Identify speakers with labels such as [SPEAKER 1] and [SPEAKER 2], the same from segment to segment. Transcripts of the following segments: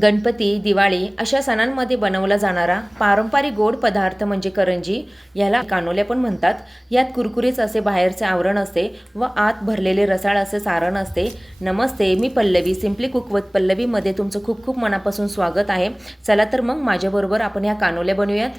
[SPEAKER 1] गणपती दिवाळी अशा सणांमध्ये बनवला जाणारा पारंपरिक गोड पदार्थ म्हणजे करंजी याला कानोले पण म्हणतात. यात कुरकुरीच असे बाहेरचे आवरण असते व आत भरलेले रसाळ असे सारण असते. नमस्ते मी पल्लवी सिम्पली कुकवत पल्लवीमध्ये तुमचं खूप खूप मनापासून स्वागत आहे. चला तर मग माझ्याबरोबर आपण ह्या कानोल्या बनवूयात.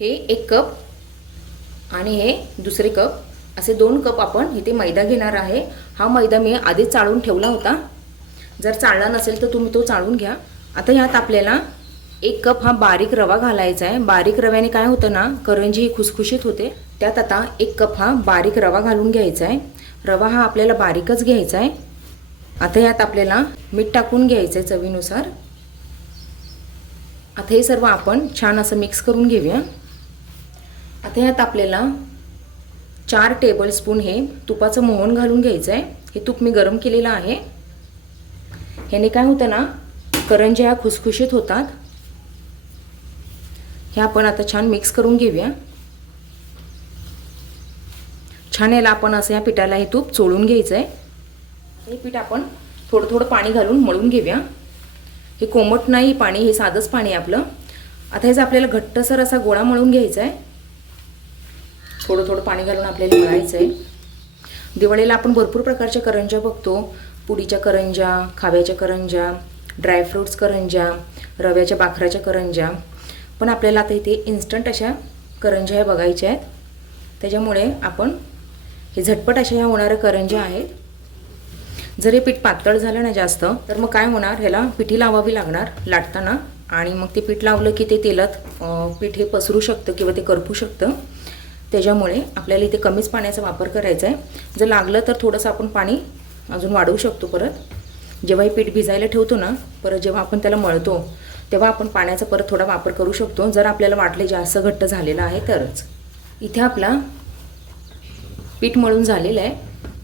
[SPEAKER 1] हे एक कप आणि हे दुसरे कप. असे दोन कप आपण इथे मैदा घेणार आहे. हा मैदा मी आधीच चाळून ठेवला होता. जर चाळला नसेल तर तुम्ही तो चाळून घ्या. आता यात आपल्याला एक कप हा बारीक रवा घालायचा आहे. बारीक रव्याने काय होतं ना करंजी ही खुसखुशीत होते. त्यात आता एक कप हा बारीक रवा घालून घ्यायचा आहे. रवा हा आपल्याला बारीकच घ्यायचा आहे. आता यात आपल्याला मीठ टाकून घ्यायचं आहे चवीनुसार. आता हे सर्व आपण छान असं मिक्स करून घेऊया. आता यात आपल्याला चार टेबलस्पून हे तुपाचं मोहन घालून घ्यायचं आहे. हे तूप मी गरम केलेलं आहे. ह्याने काय होतं ना करंज्या ह्या खुसखुशीत होतात. हे आपण आता छान मिक्स करून घेऊया. छान याला आपण असं या पिठाला हे तूप चोळून घ्यायचं आहे हे पीठ आपण थोडं थोडं पाणी घालून मळून घेऊया. हे कोमट नाही पाणी हे साधंच पाणी आपलं. आता ह्याचा आपल्याला घट्टसर असा गोळा मळून घ्यायचा आहे थोडं थोडं पाणी घालून आपल्याला मळायचं आहे दिवाळीला आपण भरपूर प्रकारच्या करंज्या बघतो. पुडीच्या करंज्या खाव्याच्या करंज्या ड्रायफ्रूट्स करंज्या रव्याच्या बाखराच्या करंज्या पण आपल्याला आता इथे इन्स्टंट अशा करंज्या ह्या बघायच्या आहेत. त्याच्यामुळे आपण हे झटपट अशा ह्या होणाऱ्या करंज्या आहेत. जर हे पीठ पातळ झालं ना जास्त तर मग काय होणार? ह्याला पिठी लावावी लागणार लाटताना. आणि मग ते पीठ लावलं की ते तेलात पीठ हे पसरू शकतं किंवा ते करपू शकतं. त्याच्यामुळे आपल्याला इथे कमीच पाण्याचा वापर करायचा आहे. जर लागलं तर थोडंसं आपण पाणी अजून वाढवू शकतो परत. जेव्हा हे पीठ भिजायला ठेवतो ना परत जेव्हा आपण त्याला मळतो तेव्हा आपण पाण्याचा परत थोडा वापर करू शकतो. जर आपल्याला वाटले जास्त घट्ट झालेलं आहे तरच. इथे आपला पीठ मळून झालेलं आहे.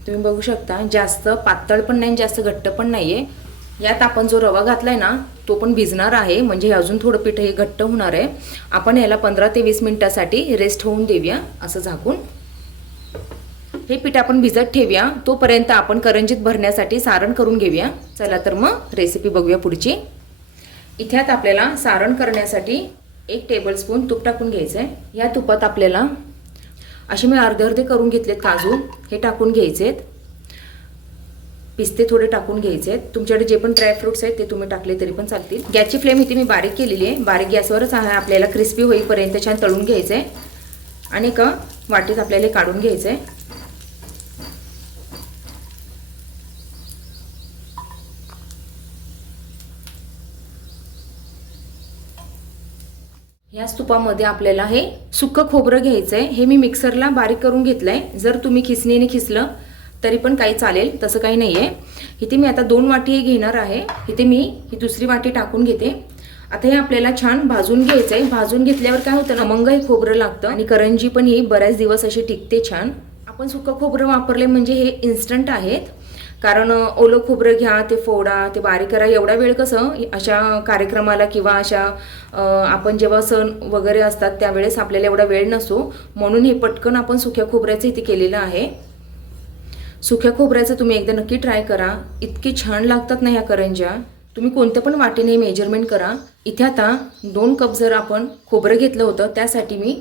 [SPEAKER 1] तुम्ही बघू शकता जास्त पातळ पण नाही जास्त घट्ट पण नाही आहे यात आपण जो रवा घातलाय ना तो पण भिजणार आहे. म्हणजे अजून थोडं पीठ हे घट्ट होणार आहे. आपण याला पंधरा ते वीस मिनटासाठी रेस्ट होऊन देऊया असं झाकून. हे पीठ आपण भिजत ठेवूया. तोपर्यंत आपण करंजीत भरण्यासाठी सारण करून घेऊया. चला तर मग रेसिपी बघूया पुढची. इथ्यात आपल्याला सारण करण्यासाठी एक टेबलस्पून तूप टाकून घ्यायचं आहे या तुपात आपल्याला असे मी अर्धे अर्धे करून घेतलेत काजू. हे टाकून घ्यायचे आहेत पिस्ते थोडे टाकून घ्यायचे आहेत तुमच्याकडे जे पण ड्रायफ्रुट्स आहेत ते तुम्ही टाकले तरी पण चालतील. गॅसची फ्लेम इथे मी बारीक केलेली आहे. बारीक गॅसवरच आहे आपल्याला क्रिस्पी होईपर्यंत छान तळून घ्यायचं आहे आणि एका वाटीत आपल्याला हे काढून घ्यायचं आहे या स्तूपामध्ये आपल्याला हे सुक्कं खोबरं घ्यायचं आहे हे मी मिक्सरला बारीक करून घेतलं आहे जर तुम्ही खिसणीने खिसलं तरी पण काही चालेल तसं काही नाही आहे इथे मी आता दोन वाटी हे घेणार आहे. इथे मी ही दुसरी वाटी टाकून घेते. आता हे आपल्याला छान भाजून घ्यायचं आहे भाजून घेतल्यावर काय होतं ना मंग हे खोबरं लागतं आणि करंजी पण ही बऱ्याच दिवस अशी टिकते छान. आपण सुक्कं खोबरं वापरले म्हणजे हे इन्स्टंट आहेत. कारण ओलं खोबरं घ्या ते फोडा ते बारीक करा. एवढा वेळ कसं अशा कार्यक्रमाला किंवा अशा आपण जेव्हा सण वगैरे असतात त्यावेळेस आपल्याला एवढा वेळ नसतो. म्हणून हे पटकन आपण सुक्या खोबऱ्याचं इथे केलेलं आहे. सुक्या खोबऱ्याचं तुम्ही एकदा नक्की ट्राय करा. इतके छान लागतात ना ह्या करंज्या. तुम्ही कोणत्या पण वाटेने मेजरमेंट करा. इथे आता दोन कप जर आपण खोबरं घेतलं होतं त्यासाठी मी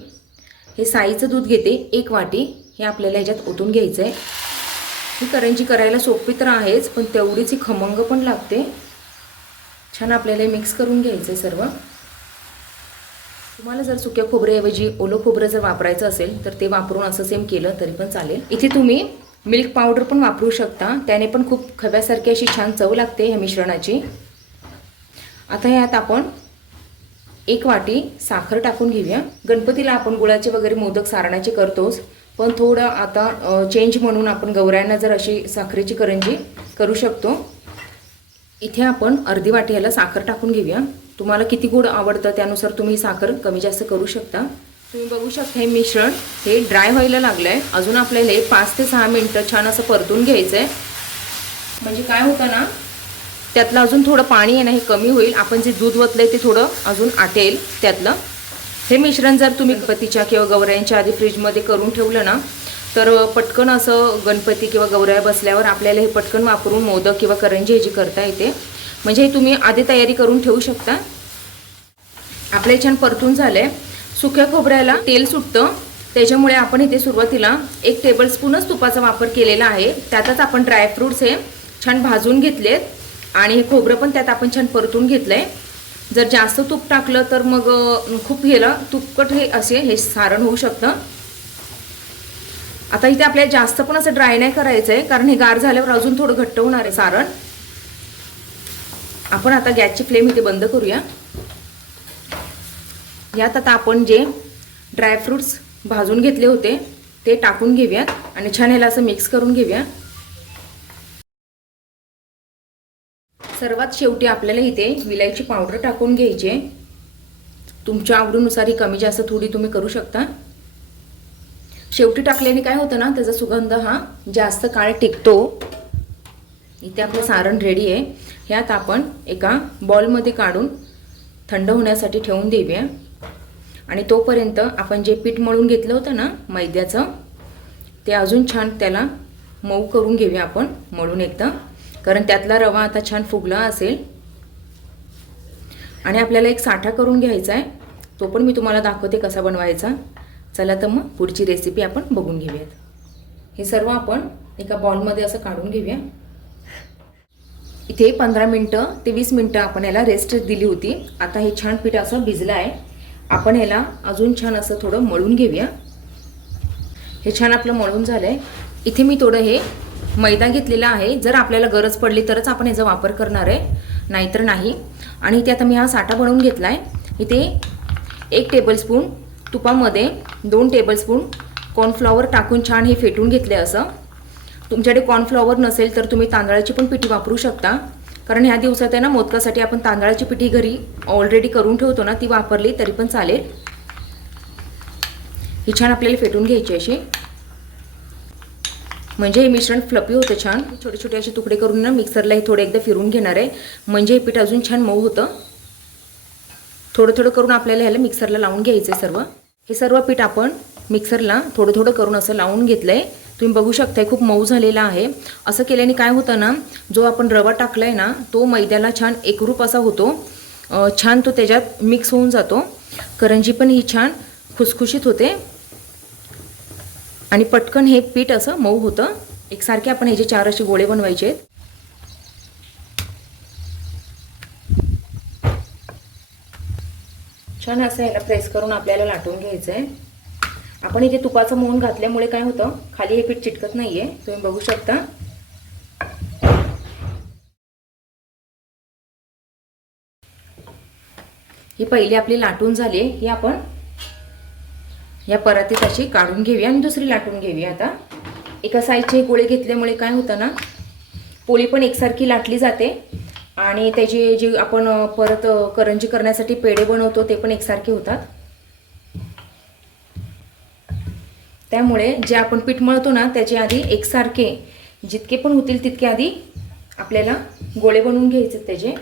[SPEAKER 1] हे साईचं दूध घेते. एक वाटी हे आपल्याला ह्याच्यात ओतून घ्यायचं आहे ही करंजी करायला सोपी तर आहेच पण तेवढीच ही खमंग पण लागते. छान आपल्याला मिक्स करून घ्यायचं आहे सर्व. तुम्हाला जर सुक्या खोबऱ्याऐवजी ओलं खोबरं जर वापरायचं असेल तर ते वापरून असं सेम केलं तरी पण चालेल. इथे तुम्ही मिल्क पावडर पण वापरू शकता. त्याने पण खूप खव्यासारखी अशी छान चव लागते ह्या मिश्रणाची. आता यात आपण एक वाटी साखर टाकून घेऊया. गणपतीला आपण गुळाचे वगैरे मोदक सारणाचे करतोच. पण थोडं आता चेंज म्हणून आपण गवऱ्यांना जर अशी साखरेची करंजी करू शकतो इथे आपण अर्धी वाटी ह्याला साखर टाकून घेऊया. तुम्हाला किती गोड आवडतं त्यानुसार तुम्ही साखर कमी जास्त करू शकता. तुम्ही बघू शकता हे मिश्रण हे ड्राय व्हायला लागलं आहे अजून आपल्याला हे पाच ते सहा मिनटं छान असं परतून घ्यायचं आहे म्हणजे काय होतं ना त्यातलं अजून थोडं पाणी आहे ना हे कमी होईल. आपण जे दूध ओतलंय ते थोडं अजून आटेल त्यातलं. हे मिश्रण जर तुम्ही गणपतीच्या किंवा गौऱ्यांच्या आधी फ्रीजमध्ये करून ठेवलं ना तर पटकन असं गणपती किंवा गौऱ्या बसल्यावर आपल्याला हे पटकन वापरून मोदक किंवा करंजी ह्याची करता येते म्हणजे हे तुम्ही आधी तयारी करून ठेवू शकता. आपले छान परतून झालंय. सुक्या खोबऱ्याला तेल सुटतं. त्याच्यामुळे आपण इथे सुरुवातीला एक टेबलस्पूनच तुपाचा वापर केलेला आहे. त्यातच आपण ड्रायफ्रूट्स हे छान भाजून घेतलेत. आणि हे खोबरं पण त्यात आपण छान परतून घेतलंय. जर जास्त तूप टाकलं तर मग खूप हेला तुपकट हे असे हे सारण होऊ शकतं. आता इथे आपल्याला जास्त पण असं ड्राय नाही करायचं आहे कारण हे गार झाल्यावर अजून थोडं घट्ट होणार आहे सारण. आपण आता गॅसची फ्लेम इथे बंद करूया. यात आता आपण जे ड्रायफ्रूट्स भाजून घेतले होते ते टाकून घेऊयात आणि छान ह्याला असं मिक्स करून घेऊया. सर्वात शेवटी आपल्याला इथे विलायची पावडर टाकून घ्यायची आहे. तुमच्या आवडीनुसार ही कमी जास्त थोडी तुम्ही करू शकता. शेवटी टाकल्याने काय होतं ना त्याचा सुगंध हा जास्त काळ टिकतो. इथे आपलं सारण रेडी आहे. ह्यात आपण एका बॉलमध्ये काढून थंड होण्यासाठी ठेवून देऊया. आणि तोपर्यंत आपण जे पीठ मळून घेतलं होतं ना मैद्याचं ते अजून छान त्याला मऊ करून घेऊया आपण मळून एकदा. कारण त्यातला रवा आता छान फुगला असेल. आणि आपल्याला एक साठा करून घ्यायचा आहे. तो पण मी तुम्हाला दाखवते कसा बनवायचा. चला तर मग पुढची रेसिपी आपण बघून घेऊयात. हे सर्व आपण एका बॉलमध्ये असं काढून घेऊया. इथे पंधरा मिनटं ते वीस मिनटं आपण याला रेस्ट दिली होती. आता हे छान पीठ असं भिजलं आहे. आपण याला अजून छान असं थोडं मळून घेऊया. हे छान आपलं मळून झालं आहे इथे मी थोडं हे मैदा घेतलेला आहे. जर आपल्याला गरज पडली तरच आपण याचा वापर करणार आहे. नाहीतर नाही. आणि इथे आता मी हा साठा बनवून घेतला आहे इथे एक टेबलस्पून तुपामध्ये दोन टेबलस्पून कॉर्नफ्लॉवर टाकून छान हे फेटून घेतले असं. तुमच्याकडे कॉर्नफ्लॉवर नसेल तर तुम्ही तांदळाची पण पिठी वापरू शकता. कारण ह्या दिवसात आहे ना मोदकासाठी आपण तांदळाची पिठी घरी ऑलरेडी करून ठेवतो ना ती वापरली तरी पण चालेल. ही छान आपल्याला फेटून घ्यायची अशी. म्हणजे हे मिश्रण फ्लपी होतं छान. छोटे छोटे असे तुकडे करून ना मिक्सरला हे थोडे एकदा फिरून घेणार आहे. म्हणजे हे पीठ अजून छान मऊ होतं. थोडं थोडं करून आपल्याला ह्याला मिक्सरला लावून घ्यायचं आहे सर्व. हे सर्व पीठ आपण मिक्सरला थोडं थोडं करून असं लावून घेतलं आहे तुम्ही बघू शकताय खूप मऊ झालेला आहे. असं केल्याने काय होतं ना जो आपण रवा टाकला आहे ना तो मैद्याला छान एकरूप असा होतो. छान तो त्याच्यात मिक्स होऊन जातो. करंजी पण ही छान खुसखुशीत होते. आणि पटकन हे पीठ असं मऊ होतं. एकसारखे आपण ह्याचे चार असे गोळे बनवायचे आहेत. छान असं याला प्रेस करून आपल्याला लाटून घ्यायचं आहे आपण इथे तुपाचं मोहन घातल्यामुळे काय होतं? खाली हे पीठ चिटकत नाहीये. तुम्ही बघू शकता. ही पहिली आपली लाटून झाली ही आपण या परातीत अशी काढून घेऊया आणि दुसरी लाटून घेऊया आता. एका साईजचे गोळे घेतल्यामुळे काय होतं ना पोळी पण एकसारखी लाटली जाते आणि त्याची जी आपण परत करंजी करण्यासाठी पेढे बनवतो ते पण एकसारखे होतात. त्यामुळे जे आपण पीठ मळतो ना त्याचे आधी एकसारखे जितके पण होतील तितके आधी आपल्याला गोळे बनवून घ्यायचे त्याचे.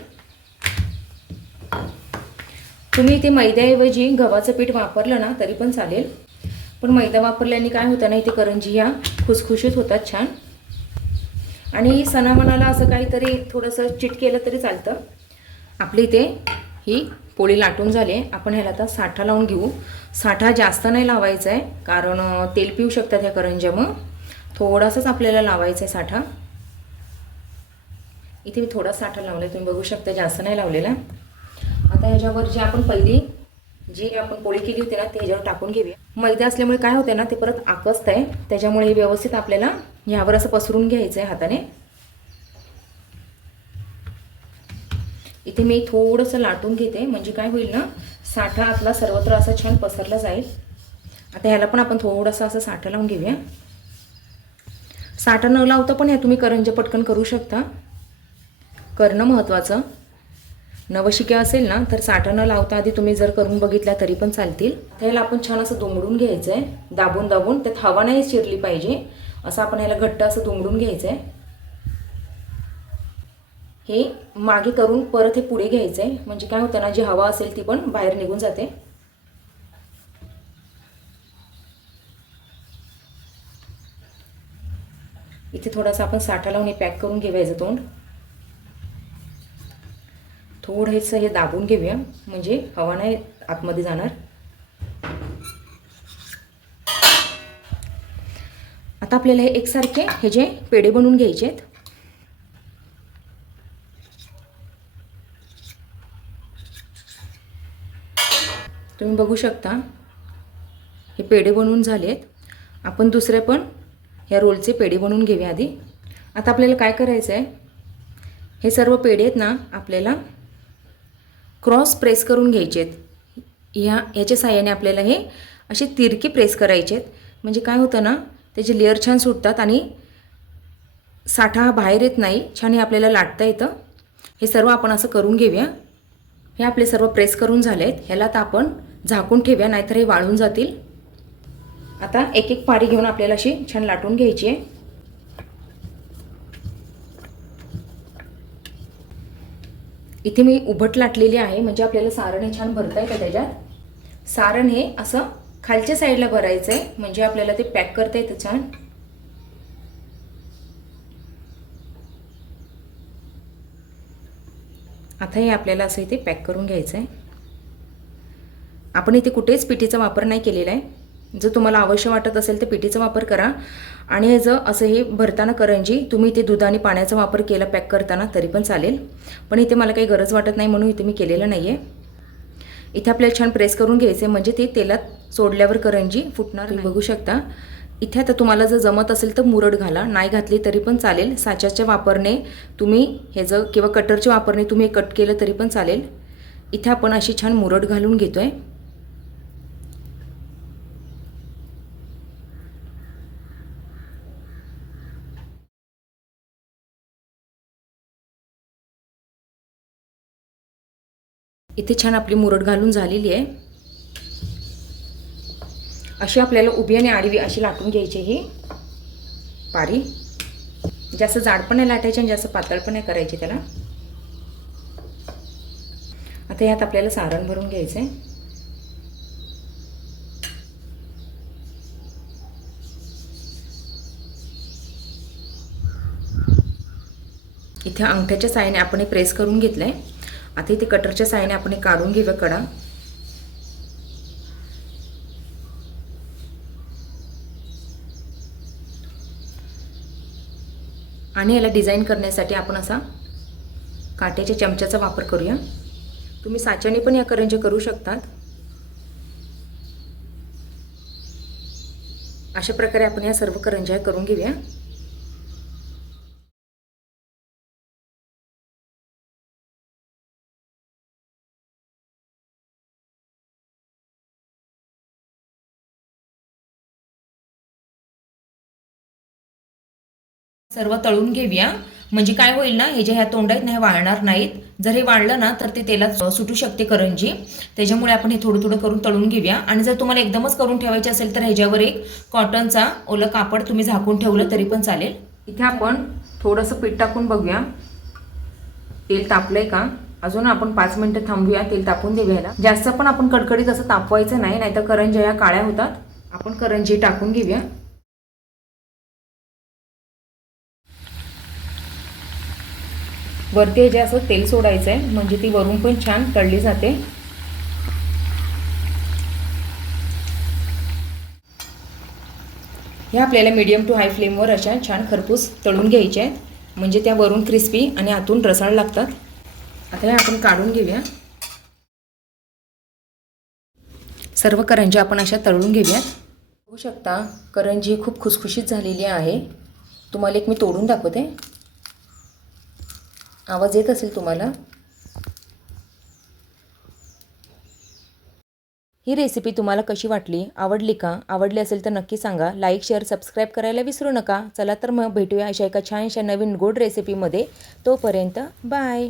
[SPEAKER 1] तुम्ही इथे मैद्याऐवजी गव्हाचं पीठ वापरलं ना तरी पण चालेल. पण मैदा वापरल्याने काय होतं ना इथे करंजी ह्या खुसखुशीत होतात छान. आणि सणामनाला असं काहीतरी थोडंसं चिट केलं तरी चालतं. आपली इथे ही पोळी लाटून झाले आपण ह्याला आता साठा लावून घेऊ. साठा जास्त नाही लावायचा आहे कारण तेल पिऊ शकतात ह्या करंज्या मग. थोडासाच आपल्याला लावायचा आहे साठा. इथे मी थोडा साठा लावला आहे तुम्ही बघू शकता जास्त नाही लावलेला. आता ह्याच्यावर जे आपण पहिली जी आपण पोळी केली होती ना ते ह्याच्यावर टाकून घेऊया. मैदा असल्यामुळे काय होते ना ते परत आकसत आहे. त्याच्यामुळे हे व्यवस्थित आपल्याला ह्यावर असं पसरून घ्यायचं आहे हाताने. इथे मी थोडंसं लाटून घेते. म्हणजे काय होईल ना साठा आतला सर्वत्र असा छान पसरला जाईल. आता ह्याला पण आपण थोडंसं असं साठा लावून घेऊया. साठा न लावता पण ह्या तुम्ही करंज पटकन करू शकता. करणं महत्त्वाचं नवशिक्या असेल ना तर साठा न लावता आधी तुम्ही जर करून बघितल्या तरी पण चालतील. त्याला आपण छान असं दुमडून घ्यायचं आहे दाबून दाबून. त्यात हवा नाही शिरली पाहिजे. असं आपण याला घट्ट असं दुमडून घ्यायचं आहे हे मागे करून परत हे पुढे घ्यायचं आहे म्हणजे काय होतं ना जी हवा असेल ती पण बाहेर निघून जाते. इथे थोडासा आपण साठा लावून हे पॅक करून घेवायचं तोंड. थोडंसं हे दाबून घेऊया. म्हणजे हवा नाही आतमध्ये जाणार. आता आपल्याला हे एकसारखे हे जे पेढे बनवून घ्यायचे आहेत. तुम्ही बघू शकता हे पेढे बनवून आहेत. आपण दुसरे पण ह्या रोलचे पेढे बनवून घेऊया आधी. आता आपल्याला काय करायचं आहे हे सर्व पेढे आहेत ना आपल्याला क्रॉस प्रेस करून घ्यायचे आहेत ह्या ह्याच्या साह्याने आपल्याला हे असे तिरके प्रेस करायचे आहेत म्हणजे काय होतं ना त्याचे लेअर छान सुटतात आणि साठा हा बाहेर येत नाही छान हे आपल्याला लाटता येतं. हे सर्व आपण असं करून घेऊया. हे आपले सर्व प्रेस करून झाले आहेत ह्याला आता आपण झाकून ठेवूया नाहीतर हे वाळून जातील. आता एक एक पारी घेऊन आपल्याला अशी छान लाटून घ्यायची आहे. इथे मी उभट लाटलेली आहे म्हणजे आपल्याला सारण हे छान भरता येतं त्याच्यात? सारण हे असं खालच्या साईडला भरायचं आहे म्हणजे आपल्याला ते पॅक करता येतं छान. आता हे आपल्याला असं इथे पॅक करून घ्यायचं आहे आपण इथे कुठेच पिठीचा वापर नाही केलेला आहे. जर तुम्हाला आवश्यक वाटत असेल तर पिठीचा वापर करा. आणि हे जर असं हे भरताना करंजी तुम्ही इथे दूध आणि पाण्याचा वापर केला पॅक करताना तरी पण चालेल. पण इथे मला काही गरज वाटत नाही म्हणून इथे मी केलेलं नाही आहे इथे आपल्याला छान प्रेस करून घ्यायचे म्हणजे ते तेलात सोडल्यावर करंजी फुटणार बघू शकता. इथे आता तुम्हाला जर जमत असेल तर मुरड घाला. नाही घातली तरी पण चालेल. साच्याच्या वापरने तुम्ही हे जर किंवा कटरच्या वापरने तुम्ही कट केलं तरी पण चालेल. इथे आपण अशी छान मुरड घालून घेतो आहे इथे छान आपली मुरड घालून झालेली आहे. अशी आपल्याला उभी आणि आडवी अशी लाटून घ्यायची ही पारी. जास्त जाड पण नाही लाटायची आणि जास्त पातळ पण नाही करायची त्याला. आता यात आपल्याला सारण भरून घ्यायचं आहे इथे अंगठ्याच्या साह्याने आपण हे प्रेस करून घेतलं आहे आता इथे कटरच्या साह्याने आपण काढून घेऊया कडा. आणि याला डिझाईन करण्यासाठी आपण असा काट्याच्या चमच्याचा वापर करूया. तुम्ही साच्याने पण या करंज्या करू शकतात. अशा प्रकारे आपण या सर्व करंज्या करून घेऊया. सर्व तळून घेऊया. म्हणजे काय होईल ना हे जे ह्या तोंड आहेत ना हे वाळणार नाहीत. जर हे वाळलं ना तर ते तेलात सुटू शकते करंजी. त्याच्यामुळे आपण हे थोडं थोडं करून तळून घेऊया. आणि जर तुम्हाला एकदमच करून ठेवायचे असेल तर ह्याच्यावर एक कॉटनचा ओलं कापड तुम्ही झाकून ठेवलं तरी पण चालेल. इथे आपण थोडंसं पीठ टाकून बघूया. तेल तापलंय का? अजून आपण पाच मिनटं थांबूया तेल तापून देऊया जास्त पण आपण कडकडीत असं तापवायचं नाही नाहीतर करंज्या या काळ्या होतात. आपण करंजी टाकून घेऊया. वरती जे असं तेल सोडायचं आहे म्हणजे ती वरून पण छान तळली जाते. ह्या आपल्याला मीडियम टू हाय फ्लेमवर अशा छान खरपूस तळून घ्यायच्या आहेत. म्हणजे त्या वरून क्रिस्पी आणि आतून रसाळ लागतात. आता हे आपण काढून घेऊया. सर्व करंजी आपण अशा तळून घेऊयात. बघू शकता करंजी खूप खुसखुशीत झालेली आहे. तुम्हाला एक मी तोडून दाखवते. आवाज येत असेल तुम्हाला? ही रेसिपी तुम्हाला कशी वाटली? आवडली का? आवडली असेल तर नक्की सांगा. लाईक शेअर सबस्क्राईब करायला विसरू नका. चला तर मग भेटूया अशा एका छानशा नवीन गोड रेसिपीमध्ये तोपर्यंत बाय